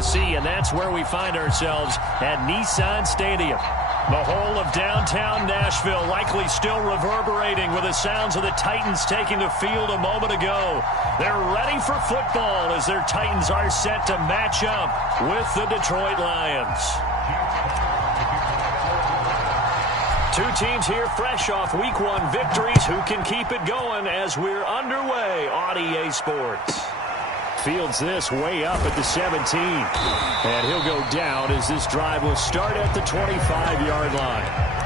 Tennessee, and that's where we find ourselves at Nissan Stadium. The whole of downtown Nashville likely still reverberating with the sounds of the Titans taking the field a moment ago. They're ready for football as their Titans are set to match up with the Detroit Lions. Two teams here fresh off Week 1 victories. Who can keep it going as we're underway on EA Sports? Fields this way up at the 17. And he'll go down as this drive will start at the 25-yard line.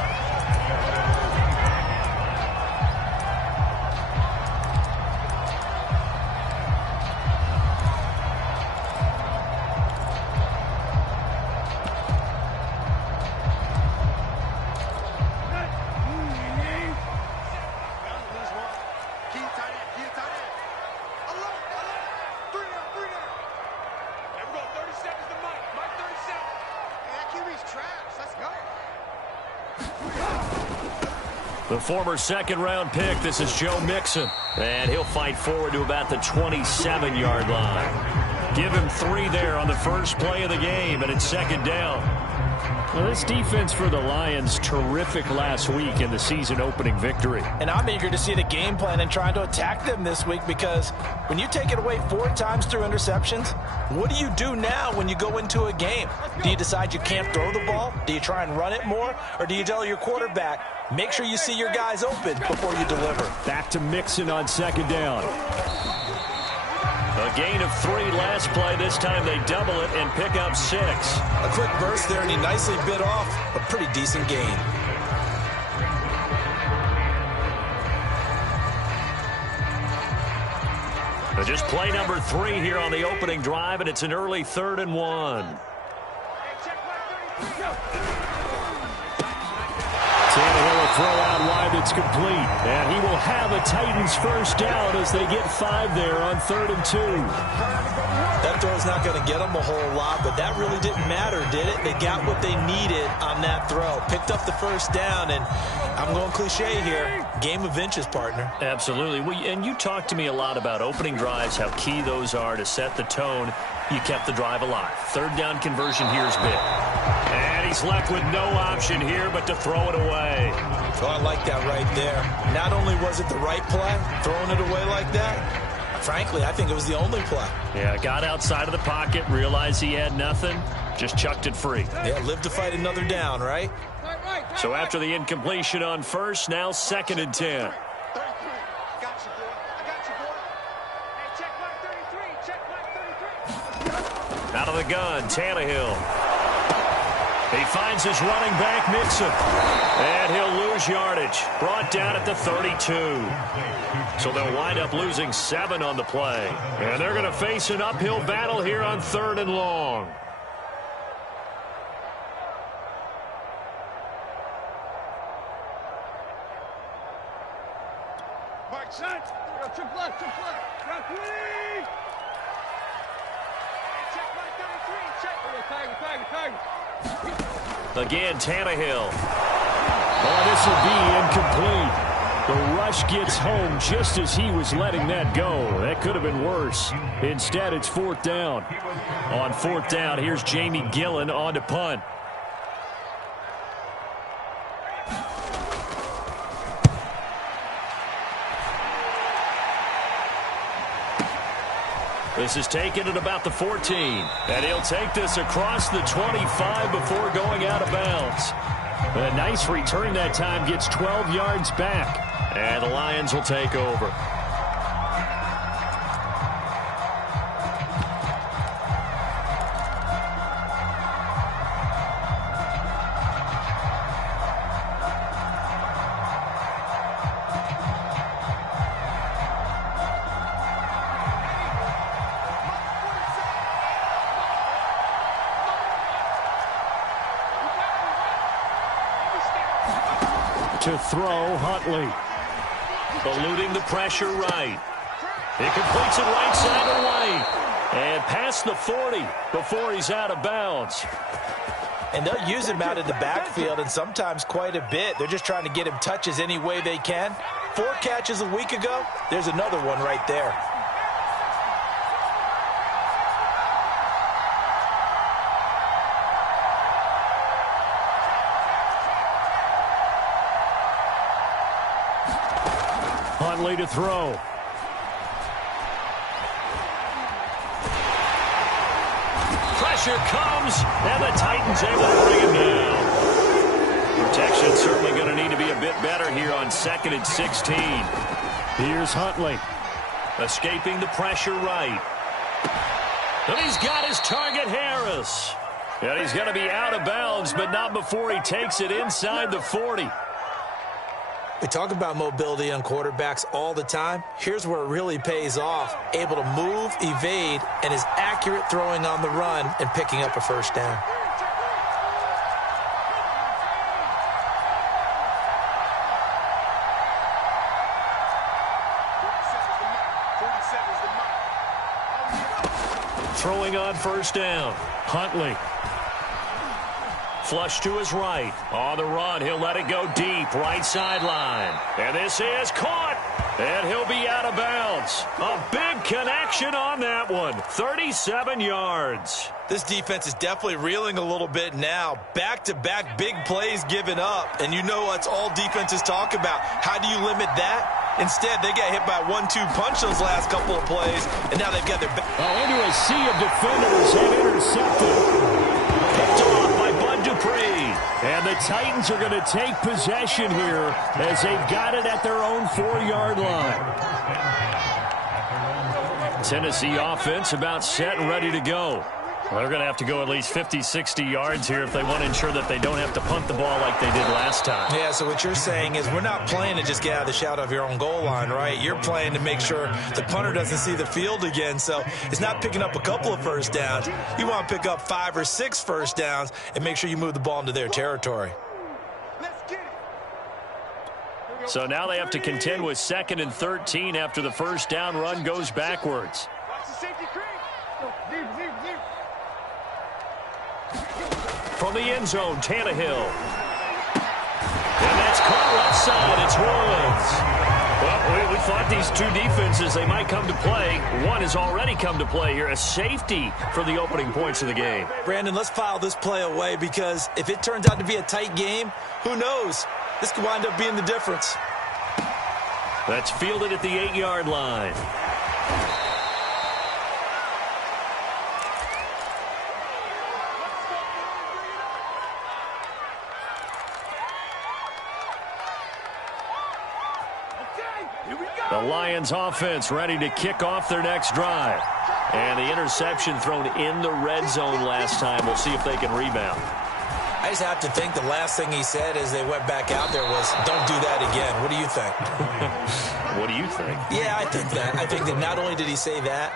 The former second-round pick, this is Joe Mixon. And he'll fight forward to about the 27-yard line. Give him 3 there on the first play of the game, and it's second down. Well, this defense for the Lions, terrific last week in the season-opening victory. And I'm eager to see the game plan and trying to attack them this week, because when you take it away 4 times through interceptions, what do you do now when you go into a game? Do you decide you can't throw the ball? Do you try and run it more? Or do you tell your quarterback, make sure you see your guys open before you deliver? Back to Mixon on second down. A gain of 3 last play. This time they double it and pick up 6. A quick burst there, and he nicely bit off a pretty decent gain. Just play number 3 here on the opening drive, and it's an early 3rd and 1. Tannehill will throw out wide that's complete. And he will have a Titans first down as they get 5 there on 3rd and 2. That throw's not going to get them a whole lot, but that really didn't matter, did it? They got what they needed on that throw. Picked up the first down, and I'm going cliche here. Game of inches, partner. Absolutely. And you talked to me a lot about opening drives, how key those are to set the tone. You kept the drive alive. 3rd down conversion here is big. And he's left with no option here but to throw it away. Oh, I like that right there. Not only was it the right play, throwing it away like that, frankly, I think it was the only play. Yeah, got outside of the pocket, realized he had nothing, just chucked it free. Yeah, live to fight another down, right? So after the incompletion on first, now 2nd and 10. Out of the gun, Tannehill. He finds his running back, Mixon. And he'll lose yardage. Brought down at the 32. So they'll wind up losing 7 on the play. And they're going to face an uphill battle here on 3rd and long. Mark, son. Trick left. Rock three. Check my 33. Check. Tiger. Again, Tannehill. Oh, this will be incomplete. The rush gets home just as he was letting that go. That could have been worse. Instead, it's 4th down. On 4th down, here's Jamie Gillen on to punt. This is taken at about the 14. And he'll take this across the 25 before going out of bounds. A nice return that time, gets 12 yards back. And the Lions will take over. To throw, Huntley. Eluding the pressure right. He completes it right side to White. And past the 40 before he's out of bounds. And they'll use him out in the backfield, and sometimes quite a bit. They're just trying to get him touches any way they can. 4 catches a week ago. There's another one right there. Huntley to throw. Pressure comes, and the Titans able to bring him down. Protection certainly going to need to be a bit better here on 2nd and 16. Here's Huntley. Escaping the pressure right. And he's got his target, Harris. And he's going to be out of bounds, but not before he takes it inside the 40. We talk about mobility on quarterbacks all the time. Here's where it really pays off. Able to move, evade, and is accurate throwing on the run and picking up a first down. Throwing on first down. Huntley. Flush to his right. On the run, he'll let it go deep. Right sideline. And this is caught. And he'll be out of bounds. A big connection on that one. 37 yards. This defense is definitely reeling a little bit now. Back-to-back big plays given up. And you know what's all defenses talk about. How do you limit that? Instead, they got hit by a 1-2 punch those last couple of plays. And now they've got their back. Into a sea of defenders and intercepted. Picked off by Bud Dupree. And the Titans are going to take possession here as they've got it at their own 4-yard line. Tennessee offense about set and ready to go. Well, they're going to have to go at least 50, 60 yards here if they want to ensure that they don't have to punt the ball like they did last time. Yeah, so what you're saying is we're not playing to just get out of the shadow of your own goal line, right? You're playing to make sure the punter doesn't see the field again. So it's not picking up a couple of first downs. You want to pick up 5 or 6 first downs and make sure you move the ball into their territory. So now they have to contend with 2nd and 13 after the first down run goes backwards. From the end zone, Tannehill. And that's caught left side. It's Woods. Well, we thought these two defenses, they might come to play. One has already come to play here. A safety for the opening points of the game. Brandon, let's file this play away because if it turns out to be a tight game, who knows? This could wind up being the difference. That's fielded at the 8-yard line. The Lions offense ready to kick off their next drive. And the interception thrown in the red zone last time. We'll see if they can rebound. I just have to think the last thing he said as they went back out there was, don't do that again. What do you think? What do you think? Yeah, I think that. I think that not only did he say that,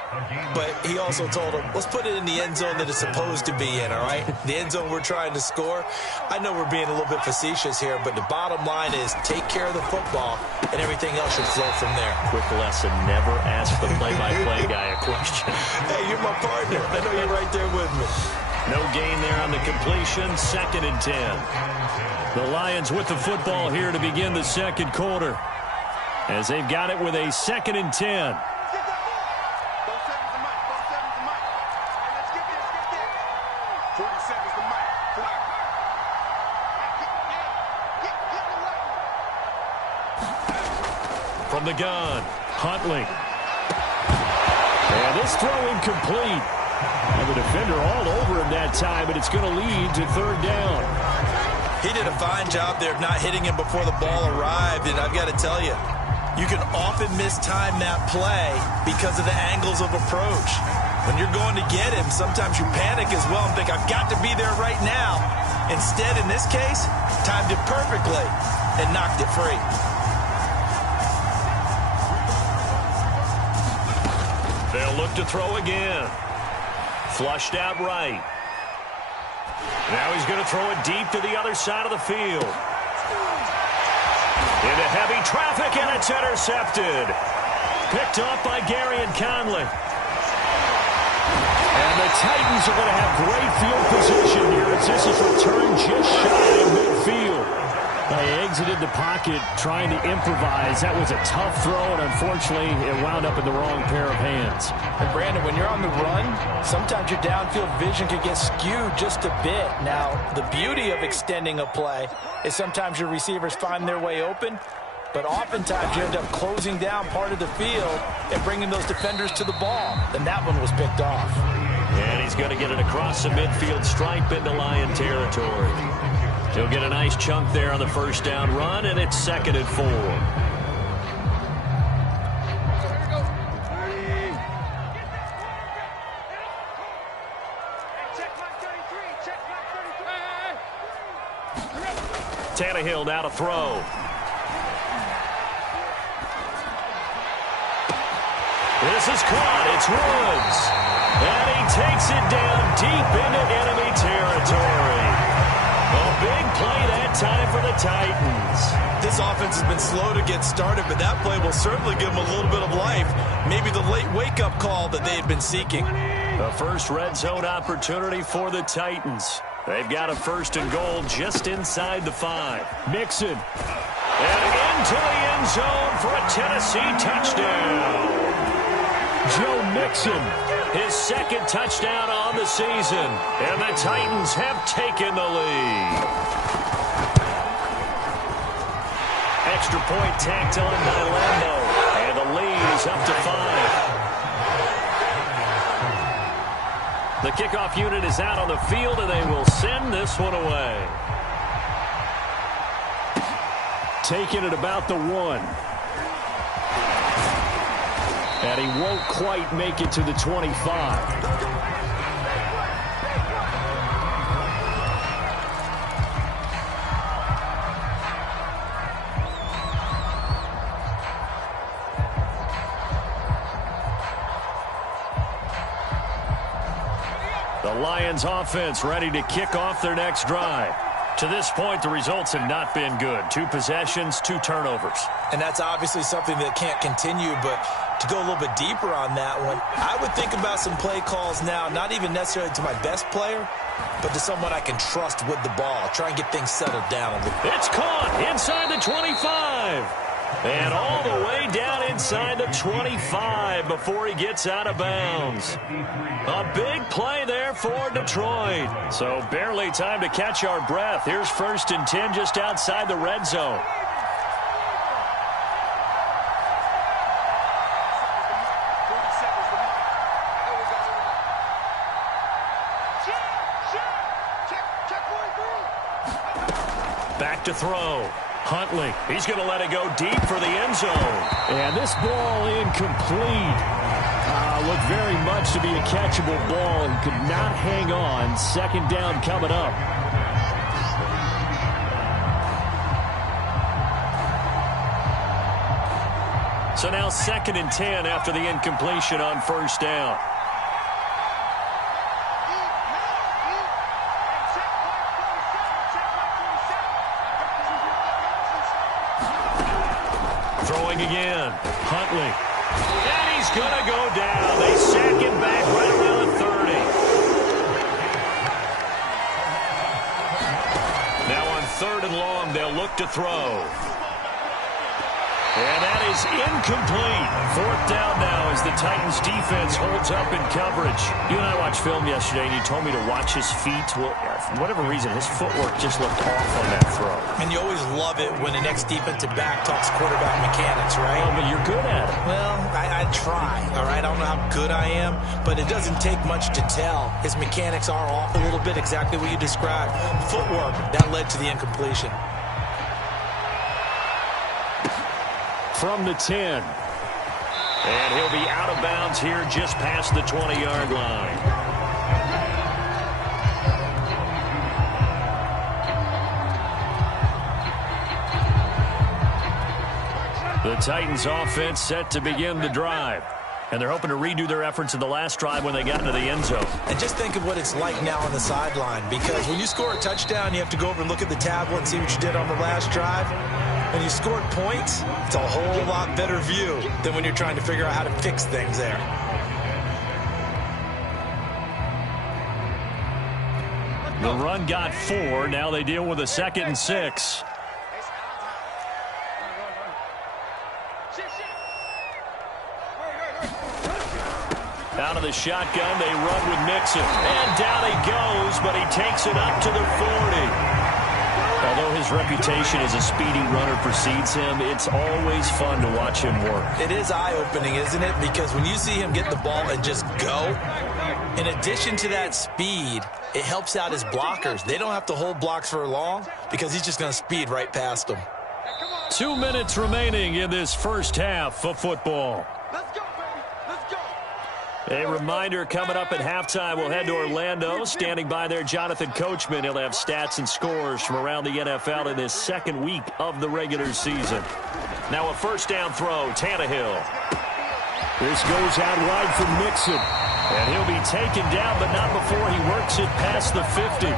but he also told him, let's put it in the end zone that it's supposed to be in, all right? The end zone we're trying to score. I know we're being a little bit facetious here, but the bottom line is take care of the football, and everything else should flow from there. Quick lesson, never ask the play-by-play guy a question. Hey, you're my partner. I know you're right there with me. No gain there on the completion, 2nd and 10. The Lions with the football here to begin the second quarter. As they've got it with a 2nd and 10. From the gun, Huntley. And this throw incomplete. And the defender all over him that time, and it's going to lead to 3rd down. He did a fine job there of not hitting him before the ball arrived, and I've got to tell you, you can often mistime that play because of the angles of approach. When you're going to get him, sometimes you panic as well and think, I've got to be there right now. Instead, in this case, timed it perfectly and knocked it free. They'll look to throw again. Flushed out right. Now he's going to throw it deep to the other side of the field. Into heavy traffic, and it's intercepted. Picked up by Garyon Conley. And the Titans are going to have great field position here as this is returned just shy of midfield. They exited the pocket trying to improvise. That was a tough throw, and unfortunately, it wound up in the wrong pair of hands. And Brandon, when you're on the run, sometimes your downfield vision can get skewed just a bit. Now, the beauty of extending a play is sometimes your receivers find their way open, but oftentimes you end up closing down part of the field and bringing those defenders to the ball. And that one was picked off. And he's going to get it across the midfield stripe into Lion territory. He'll get a nice chunk there on the first down run, and it's 2nd and 4. Tannehill now to throw. This is caught. It's Woods. And he takes it down deep into enemy territory. A big play that time for the Titans. This offense has been slow to get started, but that play will certainly give them a little bit of life. Maybe the late wake-up call that they had been seeking. The first red zone opportunity for the Titans. They've got a 1st and goal just inside the 5. Mixon. And into the end zone for a Tennessee touchdown. Joe Mixon. His 2nd touchdown on the season. And the Titans have taken the lead. Extra point tacked on by Lambo. And the lead is up to 5. The kickoff unit is out on the field, and they will send this one away. Taking it about the 1. And he won't quite make it to the 25. The Lions offense ready to kick off their next drive. To this point, the results have not been good. 2 possessions, 2 turnovers. And that's obviously something that can't continue, but to go a little bit deeper on that one, I would think about some play calls now, not even necessarily to my best player, but to someone I can trust with the ball. Try and get things settled down a little bit. It's caught inside the 25. And all the way down inside the 25 before he gets out of bounds. A big play there for Detroit. So barely time to catch our breath. Here's 1st and 10 just outside the red zone. Back to throw. Huntley, he's going to let it go deep for the end zone. And this ball incomplete. Looked very much to be a catchable ball and could not hang on. 2nd down coming up. So now 2nd and 10 after the incompletion on 1st down. Throwing again. Huntley. And he's going to go down. They sack him back right around the 30. Now on 3rd and long, they'll look to throw. And that is incomplete. 4th down now as the Titans defense holds up in coverage. You and I watched film yesterday, and you told me to watch his feet. Well, for whatever reason, his footwork just looked off on that throw. And you always love it when the next defensive back talks quarterback mechanics, right? Oh, but you're good at it. Well, I try, all right? I don't know how good I am, but it doesn't take much to tell. His mechanics are off a little bit, exactly what you described. Footwork, that led to the incompletion. From the 10. And he'll be out of bounds here just past the 20-yard line. The Titans offense set to begin the drive. And they're hoping to redo their efforts in the last drive when they got into the end zone. And just think of what it's like now on the sideline, because when you score a touchdown, you have to go over and look at the tablet and see what you did on the last drive. When you scored points, it's a whole lot better view than when you're trying to figure out how to fix things there. The run got 4. Now they deal with a 2nd and 6. Out of the shotgun, they run with Mixon. And down he goes, but he takes it up to the 40. Well, Although his reputation as a speedy runner precedes him, it's always fun to watch him work. It is eye-opening, isn't it? Because when you see him get the ball and just go, in addition to that speed, it helps out his blockers. They don't have to hold blocks for long because he's just going to speed right past them. 2 minutes remaining in this first half of football. Let's go, baby. Let's go. A reminder, coming up at halftime, we'll head to Orlando. Standing by there, Jonathan Coachman. He'll have stats and scores from around the NFL in this second week of the regular season. Now a first down throw, Tannehill. This goes out wide for Mixon. And he'll be taken down, but not before he works it past the 50.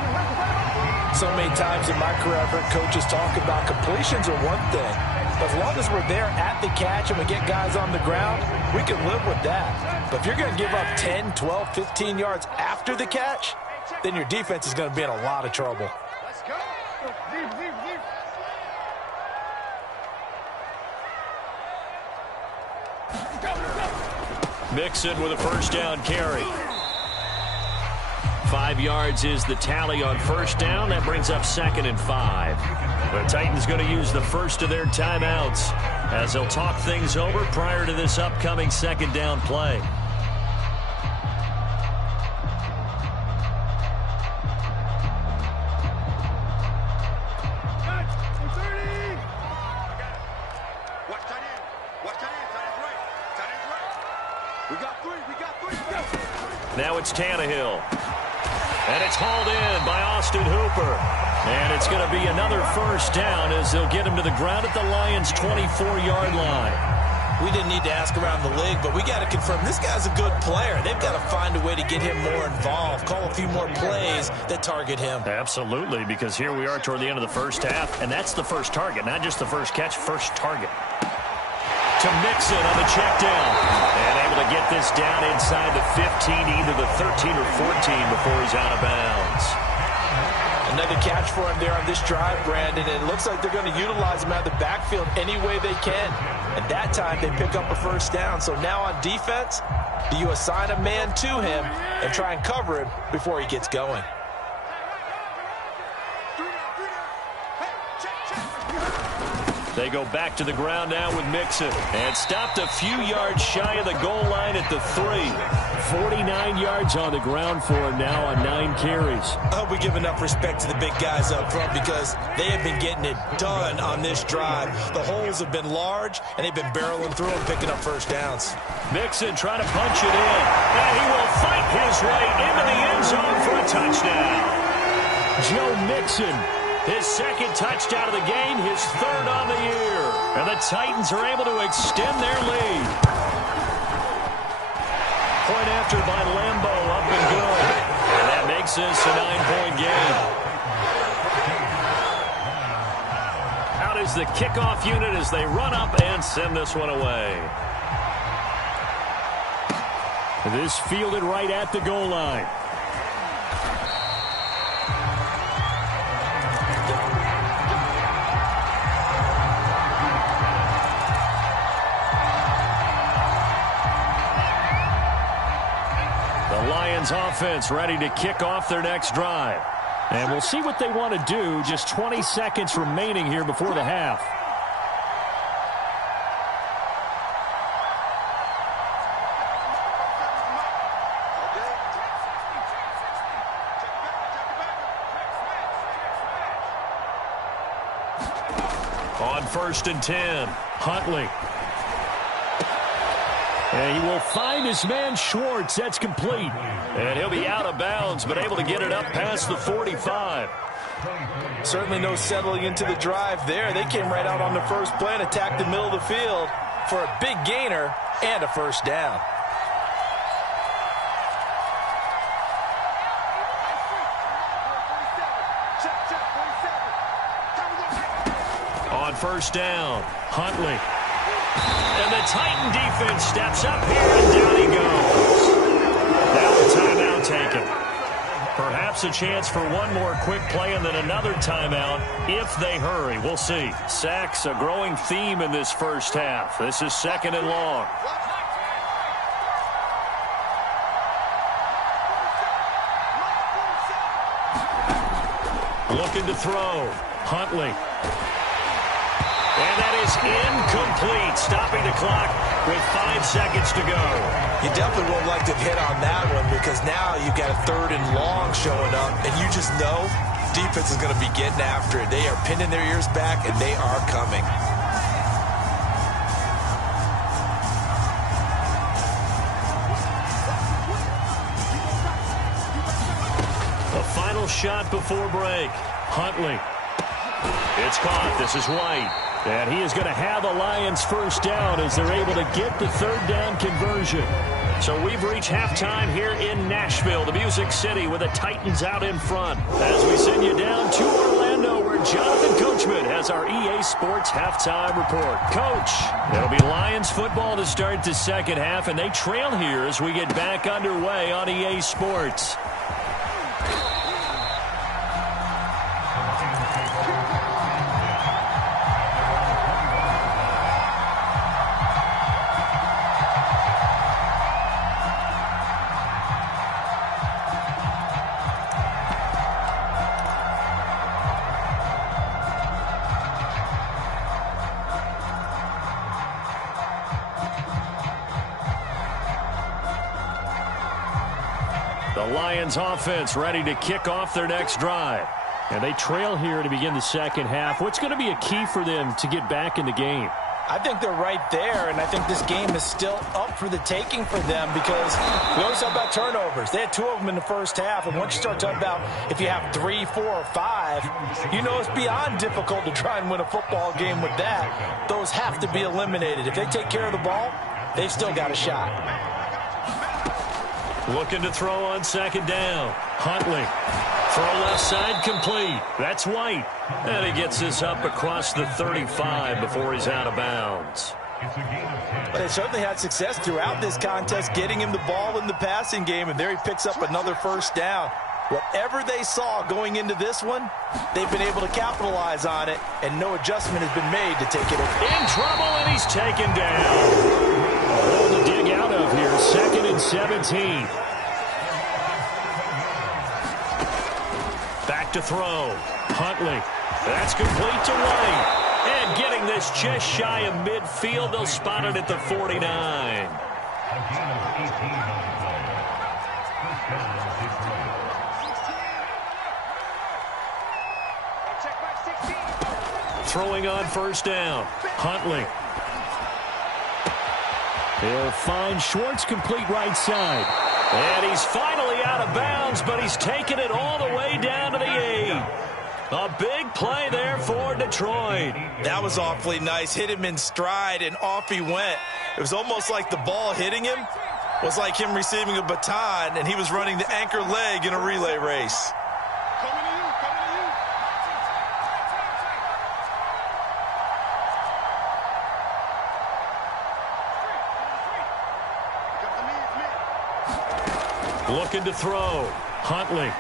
So many times in my career, I've heard coaches talk about completions are one thing. As long as we're there at the catch and we get guys on the ground, we can live with that. But if you're going to give up 10, 12, 15 yards after the catch, then your defense is going to be in a lot of trouble. Let's go. Leave, leave, leave. Mixon with a first down carry. 5 yards is the tally on first down. That brings up 2nd and 5. The Titans going to use the first of their timeouts as they'll talk things over prior to this upcoming second down play. Now it's Tannehill. And it's hauled in by Austin Hooper. And it's going to be another first down as they'll get him to the ground at the Lions' 24-yard line. We didn't need to ask around the league, but we got to confirm this guy's a good player. They've got to find a way to get him more involved, call a few more plays that target him. Absolutely, because here we are toward the end of the first half, and that's the first target, not just the first catch, first target. To Mixon on the check down. And able to get this down inside the 15, either the 13 or 14 before he's out of bounds. Another catch for him there on this drive, Brandon, and it looks like they're going to utilize him out of the backfield any way they can. And that time they pick up a first down. So now on defense, do you assign a man to him and try and cover him before he gets going? They go back to the ground now with Mixon. And stopped a few yards shy of the goal line at the 3. 49 yards on the ground for him now on 9 carries. I hope we give enough respect to the big guys up front because they have been getting it done on this drive. The holes have been large, and they've been barreling through and picking up first downs. Mixon trying to punch it in. And he will fight his way into the end zone for a touchdown. Joe Mixon. His second touchdown of the game, his third on the year. And the Titans are able to extend their lead. Point after by Lambo, up and good. And that makes this a 9-point game. Out is the kickoff unit as they run up and send this one away. This fielded right at the goal line. Lions offense ready to kick off their next drive. And we'll see what they want to do. Just 20 seconds remaining here before the half. On 1st and 10, Huntley. And he will find his man Schwartz. That's complete. And he'll be out of bounds, but able to get it up past the 45. Certainly no settling into the drive there. They came right out on the first play and attacked the middle of the field for a big gainer and a first down. On 1st down, Huntley. And the Titan defense steps up here, and down he goes. Now the timeout taken. Perhaps a chance for one more quick play and then another timeout if they hurry. We'll see. Sacks, a growing theme in this first half. This is 2nd and long. Looking to throw. Huntley. And that is incomplete, stopping the clock with 5 seconds to go. You definitely won't like to hit on that one because now you've got a 3rd and long showing up, and you just know defense is going to be getting after it. They are pinning their ears back, and they are coming. The final shot before break. Huntley. It's caught. This is White. And he is going to have the Lions first down as they're able to get the 3rd down conversion. So we've reached halftime here in Nashville, the Music City, with the Titans out in front. As we send you down to Orlando, where Jonathan Coachman has our EA Sports halftime report. Coach, it'll be Lions football to start the second half, and they trail here as we get back underway on EA Sports. The Lions offense ready to kick off their next drive. And they trail here to begin the second half. What's going to be a key for them to get back in the game? I think they're right there, and I think this game is still up for the taking for them because we always talk about turnovers. They had 2 of them in the first half, and once you start talking about if you have 3, 4, or 5, you know it's beyond difficult to try and win a football game with that. Those have to be eliminated. If they take care of the ball, they've still got a shot. Looking to throw on second down. Huntley. Throw left side complete. That's White. And he gets this up across the 35 before he's out of bounds. But they certainly had success throughout this contest getting him the ball in the passing game, and there he picks up another first down. Whatever they saw going into this one, they've been able to capitalize on it, and no adjustment has been made to take it away. In trouble, and he's taken down. A hole to dig out of here. 2nd and 17. Back to throw. Huntley. That's complete to White. And getting this just shy of midfield. They'll spot it at the 49. Throwing on first down. Huntley. He'll find Schwartz complete right side. And he's finally out of bounds, but he's taken it all the way down to the 8. A big play there for Detroit. That was awfully nice. Hit him in stride, and off he went. It was almost like the ball hitting him was like him receiving a baton, and he was running the anchor leg in a relay race. Looking to throw. Huntley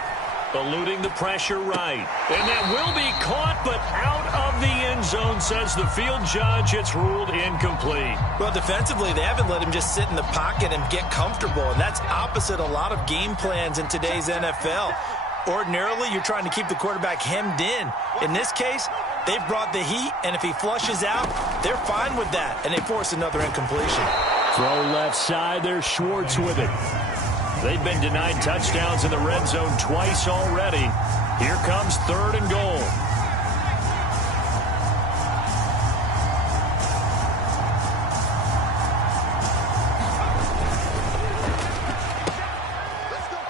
eluding the pressure right. And that will be caught, but out of the end zone, says the field judge. It's ruled incomplete. Well, defensively, they haven't let him just sit in the pocket and get comfortable, and that's opposite a lot of game plans in today's NFL. Ordinarily, you're trying to keep the quarterback hemmed in. In this case, they've brought the heat, and if he flushes out, they're fine with that, and they force another incompletion. Throw left side. There's Schwartz with it. They've been denied touchdowns in the red zone twice already. Here comes 3rd and goal.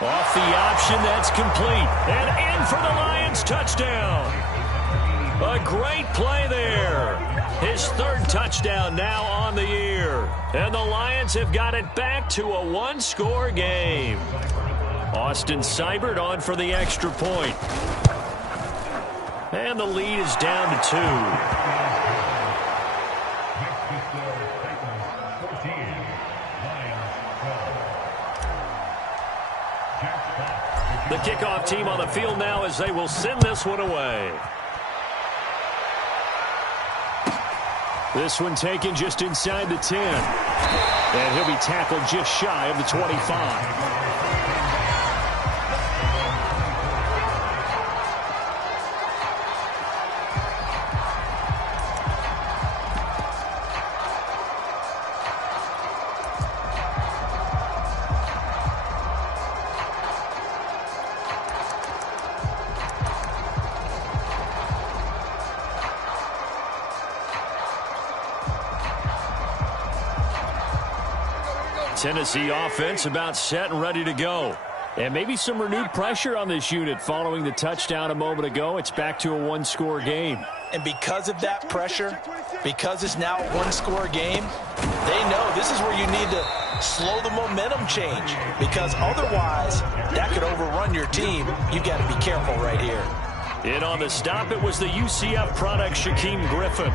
Off the option, that's complete. And in for the Lions touchdown. A great play there. His 3rd touchdown now on the year. And the Lions have got it back to a 1-score game. Austin Seibert on for the extra point. And the lead is down to 2. The kickoff team on the field now as they will send this one away. This one taken just inside the 10. And he'll be tackled just shy of the 25. Tennessee offense about set and ready to go. And maybe some renewed pressure on this unit following the touchdown a moment ago. It's back to a one-score game. And because of that pressure, because it's now a one-score game, they know this is where you need to slow the momentum change, because otherwise that could overrun your team. You've got to be careful right here. In on the stop, it was the UCF product, Shaquem Griffin.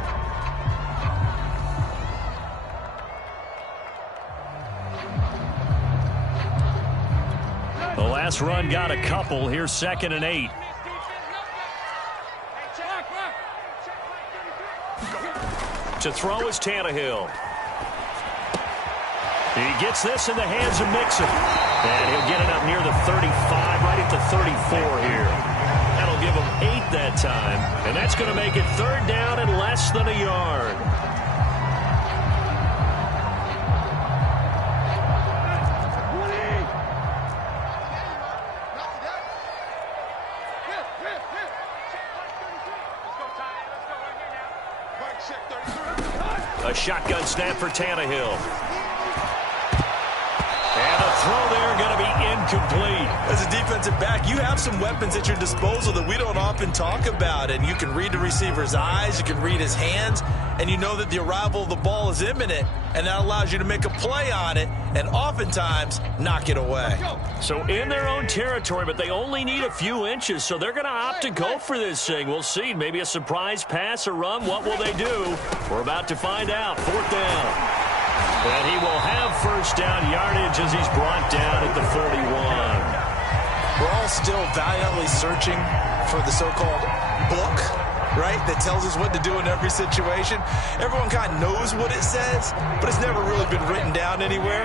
The last run got a couple. Here's 2nd and 8. To throw is Tannehill. He gets this in the hands of Mixon. And he'll get it up near the 35, right at the 34 here. That'll give him 8 that time. And that's going to make it 3rd down and less than a yard. A shotgun snap for Tannehill. And a throw there going to be incomplete. As a defensive back, you have some weapons at your disposal that we don't often talk about. And you can read the receiver's eyes, you can read his hands, and you know that the arrival of the ball is imminent. And that allows you to make a play on it and oftentimes knock it away. So in their own territory, but they only need a few inches, so they're going to opt to go for this thing. We'll see. Maybe a surprise pass or run. What will they do? We're about to find out. 4th down. And he will have first down yardage as he's brought down at the 41. We're all still valiantly searching for the so-called book, right, that tells us what to do in every situation. Everyone kind of knows what it says, but it's never really been written down anywhere.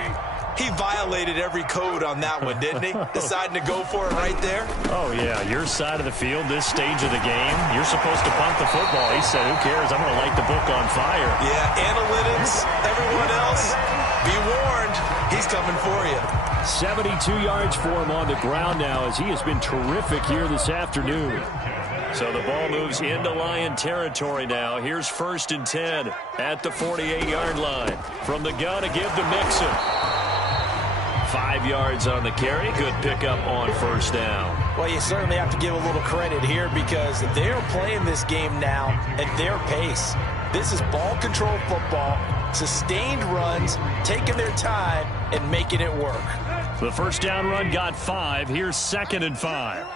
He violated every code on that one, didn't he? Deciding to go for it right there. Oh, yeah, your side of the field, this stage of the game, you're supposed to punt the football. He said, who cares? I'm going to light the book on fire. Yeah, analytics, everyone else, be warned, he's coming for you. 72 yards for him on the ground now, as he has been terrific here this afternoon. So the ball moves into Lion territory now. Here's 1st and 10 at the 48-yard line. From the gun to give to Mixon. 5 yards on the carry. Good pickup on first down. Well, you certainly have to give a little credit here because they're playing this game now at their pace. This is ball control football, sustained runs, taking their time and making it work. The first down run got 5. Here's 2nd and 5.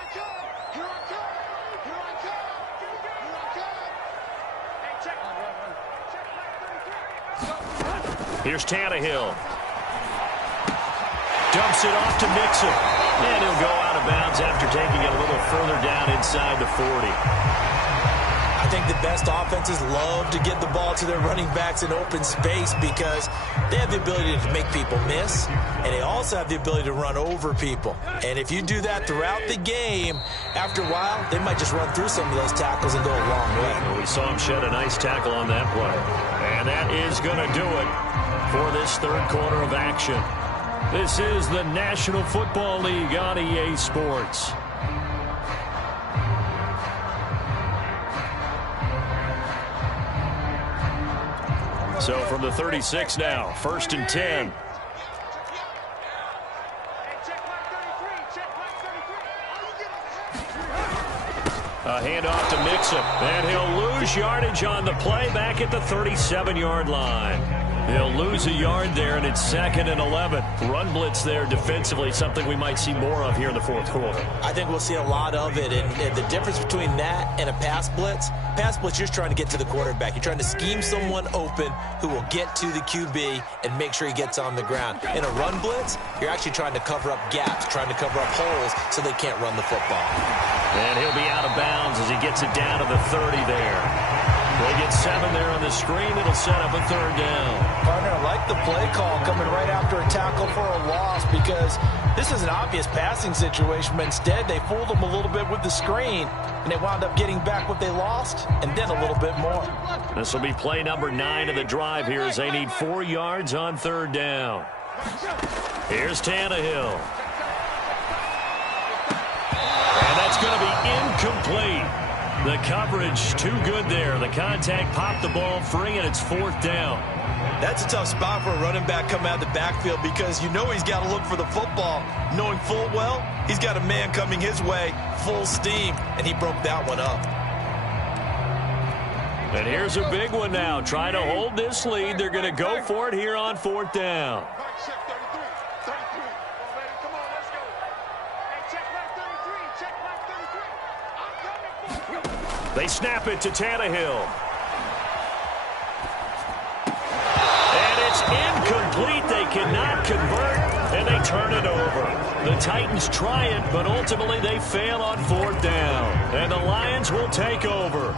Here's Tannehill. Dumps it off to Mixon. And he'll go out of bounds after taking it a little further down inside the 40. I think the best offenses love to get the ball to their running backs in open space because they have the ability to make people miss, and they also have the ability to run over people. And if you do that throughout the game, after a while, they might just run through some of those tackles and go a long way. Well, we saw him shed a nice tackle on that play. And that is going to do it for this 3rd quarter of action. This is the National Football League on EA Sports. So from the 36 now, 1st and 10. A handoff to Mixon, and he'll lose yardage on the play back at the 37-yard line. They'll lose a yard there, and it's 2nd and 11. Run blitz there defensively, something we might see more of here in the 4th quarter. I think we'll see a lot of it, and the difference between that and a pass blitz, you're just trying to get to the quarterback. You're trying to scheme someone open who will get to the QB and make sure he gets on the ground. In a run blitz, you're actually trying to cover up gaps, trying to cover up holes so they can't run the football. And he'll be out of bounds as he gets it down to the 30 there. They get 7 there on the screen. It'll set up a 3rd down. Partner, I like the play call coming right after a tackle for a loss because this is an obvious passing situation, but instead they fooled them a little bit with the screen, and they wound up getting back what they lost and then a little bit more. This will be play number 9 of the drive here as they need 4 yards on 3rd down. Here's Tannehill. And that's going to be incomplete. The coverage too good there. The contact popped the ball free, and it's 4th down. That's a tough spot for a running back coming out of the backfield because you know he's got to look for the football, knowing full well he's got a man coming his way, full steam, and he broke that one up. And here's a big one now. Trying to hold this lead. They're going to go for it here on 4th down. They snap it to Tannehill. And it's incomplete. They cannot convert, and they turn it over. The Titans try it, but ultimately they fail on 4th down. And the Lions will take over.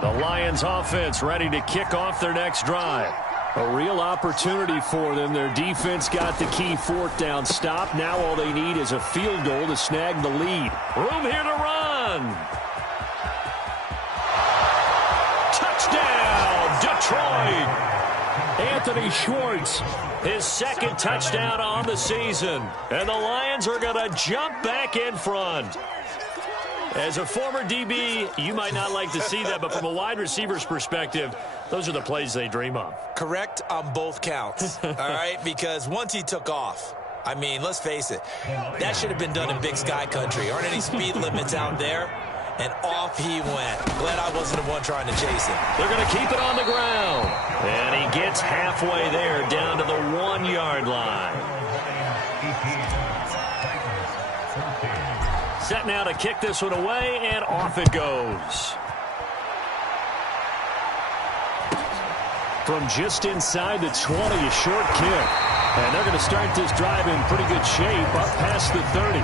The Lions offense ready to kick off their next drive. A real opportunity for them. Their defense got the key 4th down stop. Now all they need is a field goal to snag the lead. Room here to run. Touchdown, Detroit. Anthony Schwartz, his 2nd touchdown on the season. And the Lions are going to jump back in front. As a former DB, you might not like to see that, but from a wide receiver's perspective, those are the plays they dream of. Correct on both counts, all right? Because once he took off, I mean, let's face it, that should have been done in Big Sky country. Aren't any speed limits out there? And off he went. Glad I wasn't the one trying to chase him. They're going to keep it on the ground. And he gets halfway there, down to the 1-yard line. Set now to kick this one away, and off it goes. From just inside the 20, a short kick. And they're going to start this drive in pretty good shape, up past the 30.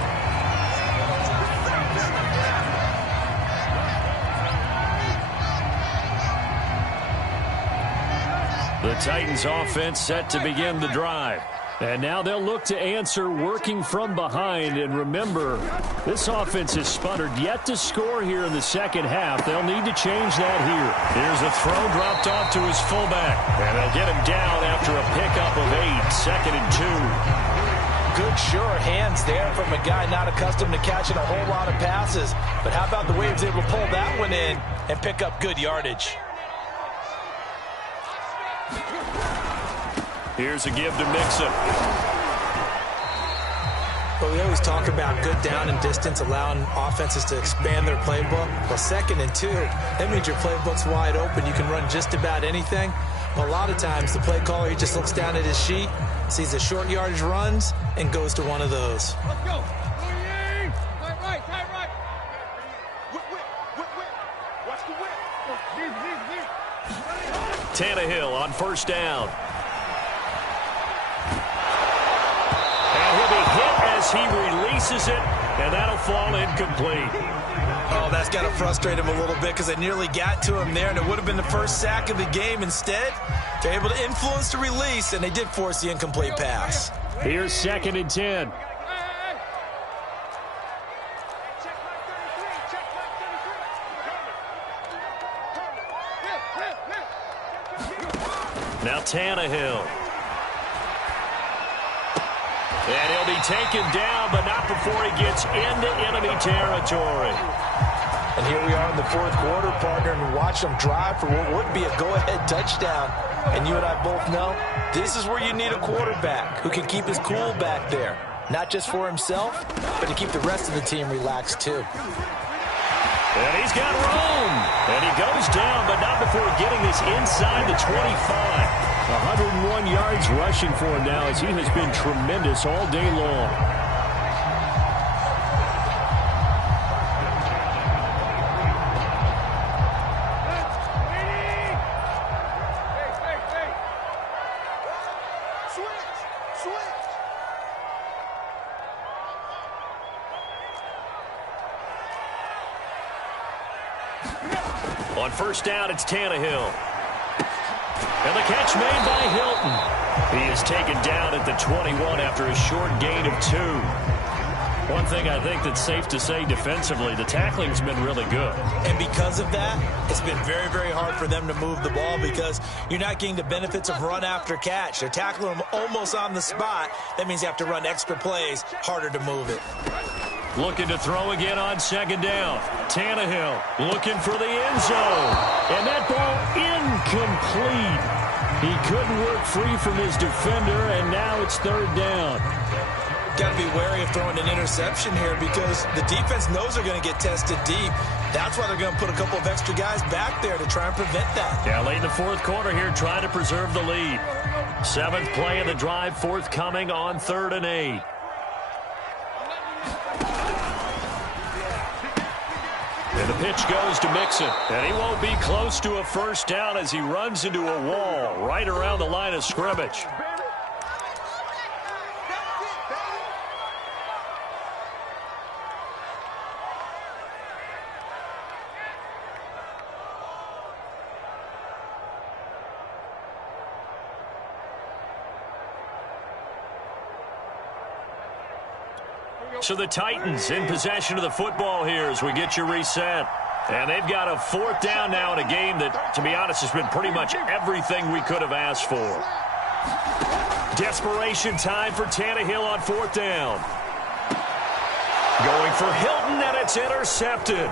The Titans offense set to begin the drive. And now they'll look to answer working from behind. And remember, this offense has sputtered yet to score here in the second half. They'll need to change that here. Here's a throw dropped off to his fullback. And they'll get him down after a pickup of 8, 2nd and 2. Good, sure hands there from a guy not accustomed to catching a whole lot of passes. But how about the way he was able to pull that one in and pick up good yardage? Here's a give to Mixon. Well, we always talk about good down and distance, allowing offenses to expand their playbook. Well, 2nd and 2, that means your playbook's wide open. You can run just about anything. Well, a lot of times, the play caller, he just looks down at his sheet, sees the short yardage runs, and goes to one of those. Let's go. Tight right. Whip. Watch the whip. Tannehill on 1st down. He'll be hit as he releases it, and that'll fall incomplete. Oh, that's got to frustrate him a little bit because they nearly got to him there, and it would have been the first sack of the game. Instead, they're able to influence the release, and they did force the incomplete pass. Here's 2nd and 10. Now Tannehill. And he'll be taken down, but not before he gets into enemy territory. And here we are in the 4th quarter, partner, and watch them drive for what would be a go-ahead touchdown. And you and I both know this is where you need a quarterback who can keep his cool back there. Not just for himself, but to keep the rest of the team relaxed, too. And he's got room. And he goes down, but not before getting this inside the 25. 101 yards rushing for him now as he has been tremendous all day long. On 1st down, it's Tannehill. And the catch made by Hilton. He is taken down at the 21 after a short gain of 2. One thing I think that's safe to say defensively, the tackling's been really good. And because of that, it's been very, very hard for them to move the ball because you're not getting the benefits of run after catch. They're tackling them almost on the spot. That means you have to run extra plays, harder to move it. Looking to throw again on 2nd down. Tannehill looking for the end zone. And that ball incomplete. He couldn't work free from his defender, and now it's third down. Got to be wary of throwing an interception here because the defense knows they're going to get tested deep. That's why they're going to put a couple of extra guys back there to try and prevent that. Yeah, late in the fourth quarter here, trying to preserve the lead. 7th play of the drive, forthcoming on 3rd and 8. And the pitch goes to Mixon. And he won't be close to a first down as he runs into a wall right around the line of scrimmage. So the Titans in possession of the football here as we get you reset. And they've got a 4th down now in a game that, to be honest, has been pretty much everything we could have asked for. Desperation time for Tannehill on 4th down. Going for Hilton, and it's intercepted.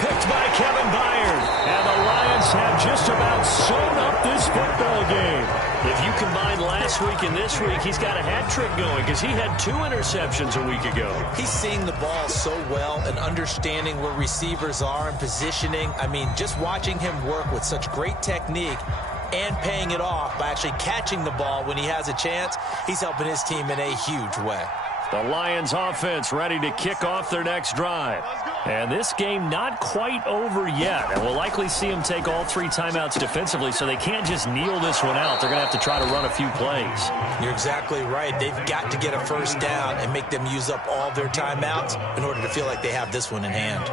Picked by Kevin Byard. And the Lions have just about sewn up this football game. If you combine last week and this week, he's got a hat trick going because he had 2 interceptions a week ago. He's seeing the ball so well and understanding where receivers are and positioning. I mean, just watching him work with such great technique and paying it off by actually catching the ball when he has a chance, he's helping his team in a huge way. The Lions offense ready to kick off their next drive. And this game not quite over yet. And we'll likely see them take all 3 timeouts defensively, so they can't just kneel this one out. They're going to have to try to run a few plays. You're exactly right. They've got to get a first down and make them use up all their timeouts in order to feel like they have this one in hand.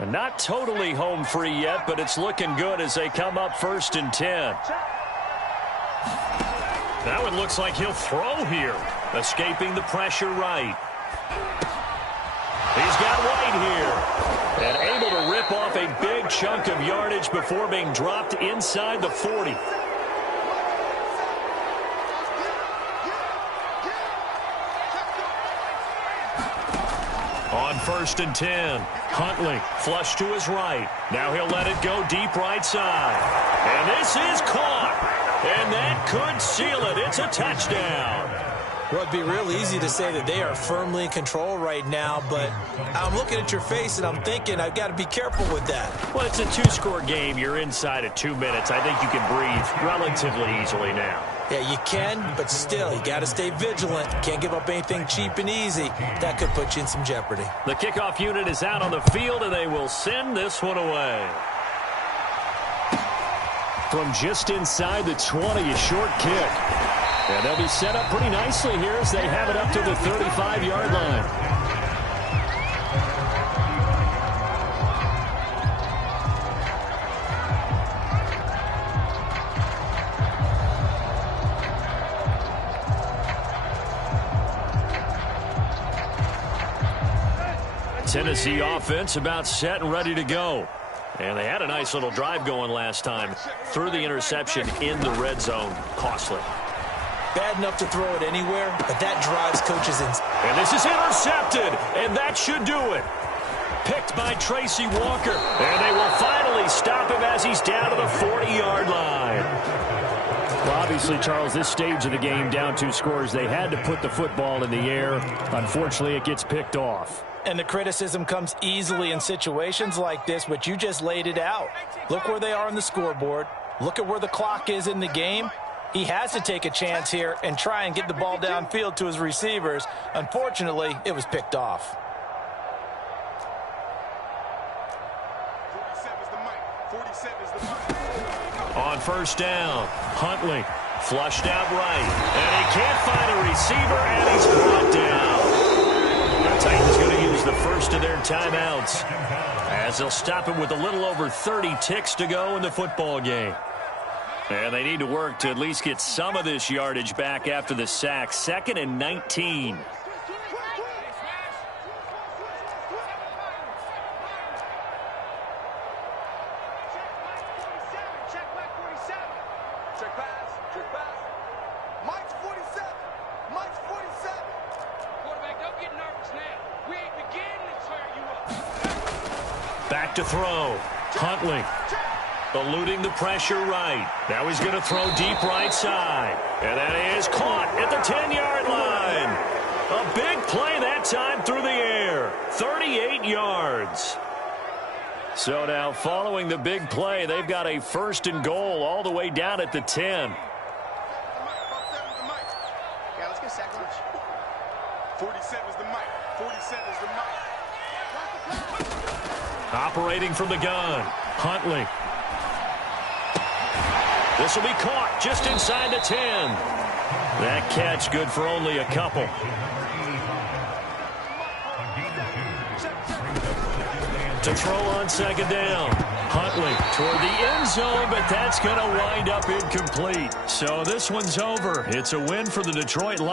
And not totally home free yet, but it's looking good as they come up 1st and 10. That one looks like he'll throw here. Escaping the pressure right. He's got White here. And able to rip off a big chunk of yardage before being dropped inside the 40. On 1st and 10, Huntley flush to his right. Now he'll let it go deep right side. And this is caught. And that could seal it. It's a touchdown. Well, it'd be real easy to say that they are firmly in control right now, but I'm looking at your face and I'm thinking I've got to be careful with that. Well, it's a 2-score game. You're inside of 2 minutes. I think you can breathe relatively easily now. Yeah, you can, but still, you got to stay vigilant. Can't give up anything cheap and easy. That could put you in some jeopardy. The kickoff unit is out on the field, and they will send this one away. From just inside the 20, a short kick. And they'll be set up pretty nicely here as they have it up to the 35-yard line. Tennessee offense about set and ready to go. And they had a nice little drive going last time. Threw the interception in the red zone. Costly. Bad enough to throw it anywhere, but that drives coaches in. And this is intercepted, and that should do it. Picked by Tracy Walker. And they will finally stop him as he's down to the 40-yard line. Well, obviously, Charles, this stage of the game, down 2 scores, they had to put the football in the air. Unfortunately, it gets picked off. And the criticism comes easily in situations like this, but you just laid it out. Look where they are on the scoreboard. Look at where the clock is in the game. He has to take a chance here and try and get the ball downfield to his receivers. Unfortunately, it was picked off. On 1st down, Huntley flushed out right. And he can't find a receiver, and he's brought down. The Titans going to use the first of their timeouts as they'll stop him with a little over 30 ticks to go in the football game. And they need to work to at least get some of this yardage back after the sack. 2nd and 19. back to throw. Huntley eluding the pressure right. Now he's going to throw deep right side. And that is caught at the 10-yard line. A big play that time through the air. 38 yards. So now following the big play, they've got a 1st and goal all the way down at the 10. 47's the mic. 47's the mic. Operating from the gun. Huntley. This will be caught just inside the 10. That catch good for only a couple. To throw on 2nd down. Huntley toward the end zone, but that's going to wind up incomplete. So this one's over. It's a win for the Detroit Lions.